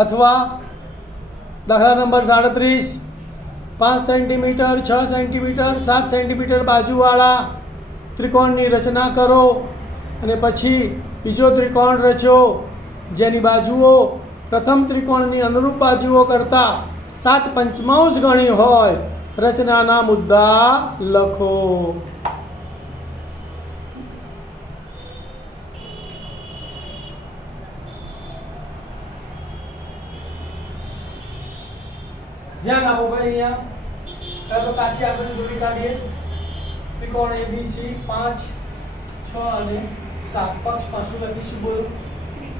अथवा दाखला number 37 5 centimetre 6 centimetre 7 centimetre बाजूवाળા ત્રિકોણની રચના કરો અને પછી બીજો ત્રિકોણ રચો જેની બાજુઓ પ્રથમ ત્રિકોણની અનુરૂપ બાજુઓ કરતાં 7/5 ગણી હોય. રચનાના મુદ્દા લખો. ધ્યાન આપો ભાઈ. અહીંયા પહેલો કાચી આપણે દોરી કાઢીએ. ત્રિકોણ ABC 5 6 અને 7 પક્ષ પાછું લખીશું. બોલો.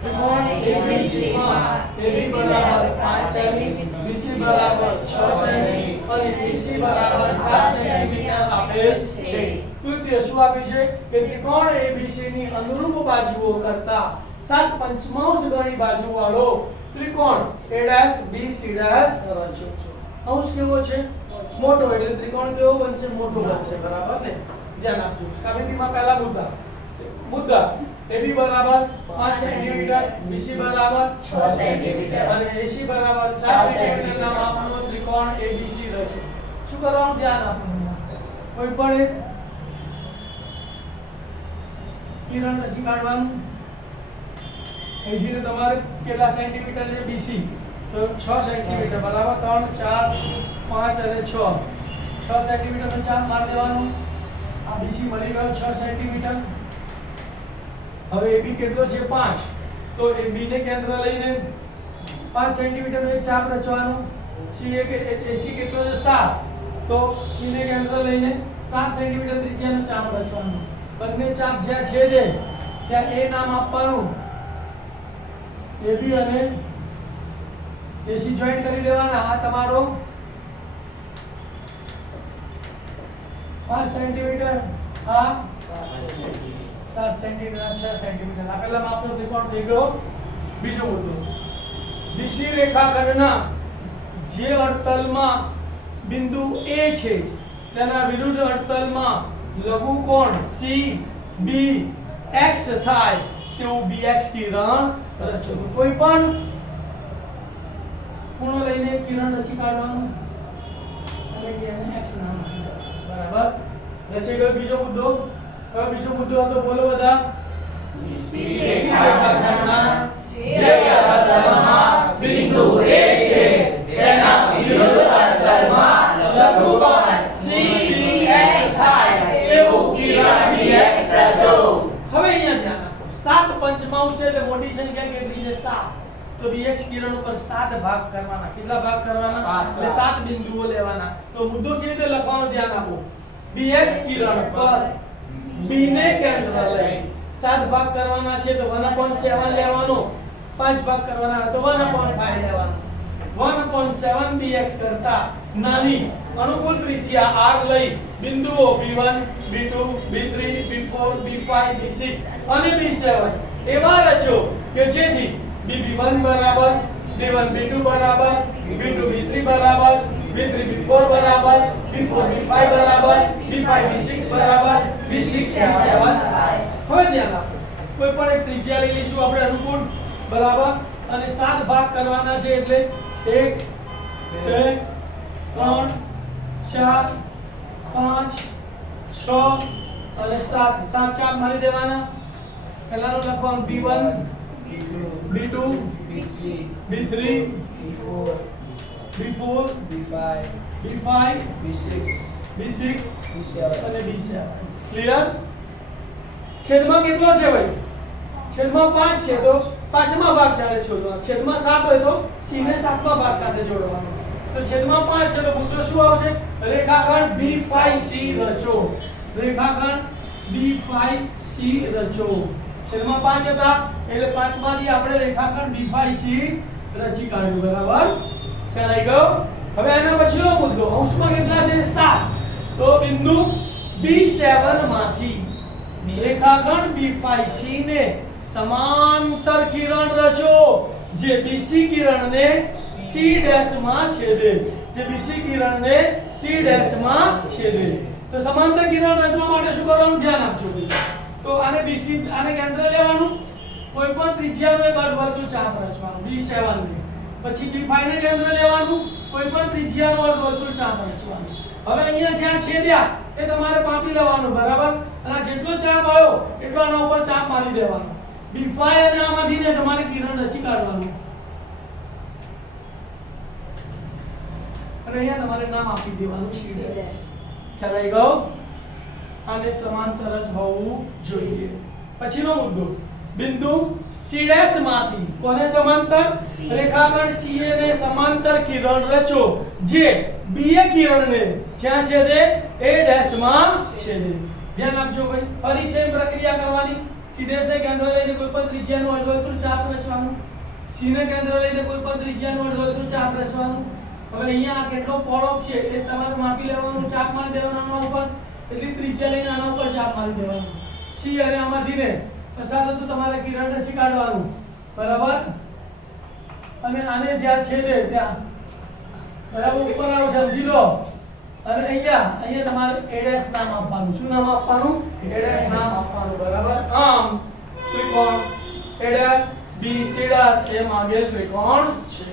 त्रिकोण ABC માં AB બરાબર 5 સેમી, BC બરાબર 6 સેમી અને AC બરાબર 7 સેન્ટીમીટર આપેલ છે. કૃત્ય શું આપ્યું છે કે ત્રિકોણ ABC ની અનુરૂપ બાજુઓ કરતા 7/5 ગણી બાજુવાળો ત્રિકોણ ABC રચો. અંશ કેવો છે? મોટો. એટલે ત્રિકોણ કેવો બનશે? મોટો બનશે. બરાબર ને? ધ્યાન આપજો. સાબિતીમાં પહેલા મુદ્દા AB બરાબર 5 સેન્ટીમીટર, BC બરાબર 6 સેન્ટીમીટર અને AC બરાબર 7 સેન્ટીમીટર ના માપનો ત્રિકોણ ABC રચો. શું કરવાનું? ધ્યાન આપવાનું. કોઈ પણ એક કિરણ રચી કાઢવાનું. અહીંથી તમારે કેટલા સેન્ટીમીટર છે? BC તો 6 સેન્ટીમીટર બરાબર 3 4 5 અને 6 સેન્ટીમીટર નો ચાપ માર દેવાનો. આ BC મળી ગયો 6 સેન્ટીમીટર. હવે AB કેટલો છે? 5. તો AB ને કેન્દ્ર લઈને 5 સેન્ટીમીટર નો એક ચાપ રચવાનો. AC કેટલો છે? 7. તો C ને કેન્દ્ર લઈને 7 સેન્ટીમીટર ત્રિજ્યાનો ચાપ રચવાનો. બંને ચાપ જ્યાં છેદે ત્યાં A નામ આપવાનું. AB અને AC જોઈન્ટ કરી દેવાના. આ તમારો 5 સેન્ટીમીટર, આ 7 સેન્ટીમીટર, 6 સેન્ટીમીટર. આ પહેલા માપનો ત્રિકોણ થઈ ગયો. બીજો મુદ્દો. BC રેખાખંડના જે અડતલમાં બિંદુ A છે તેના વિરુદ્ધ અડતલમાં લઘુકોણ CBX થાય તેવું BX કિરણ રચો. કોઈ પણ ખૂણો લઈને કિરણ રચી કાઢવાનું અને એને X નામ આપવાનું. બરાબર? રચી ગયો. બીજો મુદ્દો. હવે બીજો મુદ્દો હતો. બોલો બધા. BC રેખાખંડના જે અડતલમાં બિંદુ A છે તેના વિરુદ્ધ અડતલમાં લઘુકોણ CBX થાય તેવું કિરણ BX રચો. હવે અહીંયા ધ્યાન આપો. 7/5 એટલે મોટી સંખ્યા કેટલી છે? 7. તો BX કિરણ ઉપર 7 ભાગ કરવાના. કેટલા ભાગ કરવાના? એટલે 7 બિંદુઓ લેવાના. તો મુદ્દો કેવી રીતે લખવાનો? ધ્યાન આપો. BX કિરણ પર B ને કેન્દ્ર લઈ 7 ભાગ કરવાના છે તો 1/7 લેવાનો. 5 ભાગ કરવાના તો 1/5 લેવાનો. 1/7 BX કરતા નાની અનુકૂળ ત્રિજ્યા R લઈ બિંદુઓ B1 B2 B3 B4 B5 B6 અને B7 એવા રચો કે જેથી B1 બરાબર B1 B2 બરાબર B2 B3 બરાબર B3 B4 બરાબર B4 B5 બરાબર B5 B6 બરાબર B6 B7 હવે ધ્યાન આપો. કોઈ પણ એક ત્રિજ્યા લઈ લઈશું આપણે અનુકૂળ. બરાબર? અને 7 ભાગ કરવાના છે એટલે 1 2 3 4 5 6 અને 7 ચાપ મારી દેવાના. પહેલાનો લખવાનું B1 B2 B3 B4 B5 B6 અને B7. ક્લિયર? છેદમાં કેટલો છે ભાઈ? છેદમાં 5 છે તો 5મા ભાગ સાથે જોડવાનો. છેદમાં 7 હોય તો C ને 7મા ભાગ સાથે જોડવાનો. તો છેદમાં 5 છે તો મુદ્દો શું આવશે? રેખાખંડ B5C રચો. રેખાખંડ B5C રચો. છેદમાં 5 હતા એટલે 5 માંથી આપણે રેખાખંડ B5C રચી કાઢ્યું. બરાબર? ખ્યાલ આવી ગયો? હવે એના પછીનો મુદ્દો. અંશમાં કેટલા છે? 7. તો બિંદુ B7 માંથી રેખાખંડ B5C ને સમાંતર કિરણ રચો જે BC કિરણને C' માં છેદે. જે BC કિરણને C' માં છેદે. તો સમાંતર કિરણ રચવા માટે શું કરવાનું? ધ્યાન આપજો. તો આને BC આને કેન્દ્ર લેવાનું. કોઈ પણ ત્રિજ્યાનો એક અર્ધવર્તુળ ચાપ રચવાનો B7 ને પછી B5 ને કેન્દ્ર લેવાનું, કોઈ પણ ત્રિજ્યાનું અર્ધવર્તુળ ચાપ રચવાનું. હવે અહીંયા જ્યાં છેદ્યા એ તમારે માપી લેવાનું, બરાબર? અને આ જેટલો ચાપ આવ્યો એટલો આના ઉપર ચાપ મારી દેવાનો. B5 અને આમાંથી ને તમારે કિરણ રચી કાઢવાનું. અને અહીંયા તમારે નામ આપી દેવાનું C'. ખ્યાલ આવી ગયો? આને સમાંતર જ હોવું જોઈએ. પછીનો મુદ્દો, બિંદુ C' માંથી કોને સમાંતર? રેખાખંડ CA ને સમાંતર કિરણ રચો જે BA કિરણને જ્યાં છેદે A' માં છેદે. ધ્યાન આપજો ભાઈ, ફરી સેમ પ્રક્રિયા કરવાની. C' ને કેન્દ્ર લઈને કોઈ પણ ત્રિજ્યાનું અર્ધવર્તુળ ચાપ રચવાનું. C ને કેન્દ્ર લઈને કોઈ પણ ત્રિજ્યાનું અર્ધવર્તુળ ચાપ રચવાનું. હવે અહીંયા આ કેટલો પહોળો છે એ તમારે માપી લેવાનું, ચાપ મારી દેવાનો આના ઉપર. એટલી ત્રિજ્યા લઈને આના ઉપર ચાપ મારી દેવાનું. C અને આમાંથી ને પસાર થતું તમારે કિરણ રચી કાઢવાનું, બરાબર? અને આને જ્યાં છેદે ત્યાં બરાબર ઉપર આવો સમજી લો. અને અહીંયા તમારે A' નામ આપવાનું. શું નામ આપવાનું? A' નામ આપવાનું, બરાબર? આમ ત્રિકોણ A' B C' એ માગેલ ત્રિકોણ છે.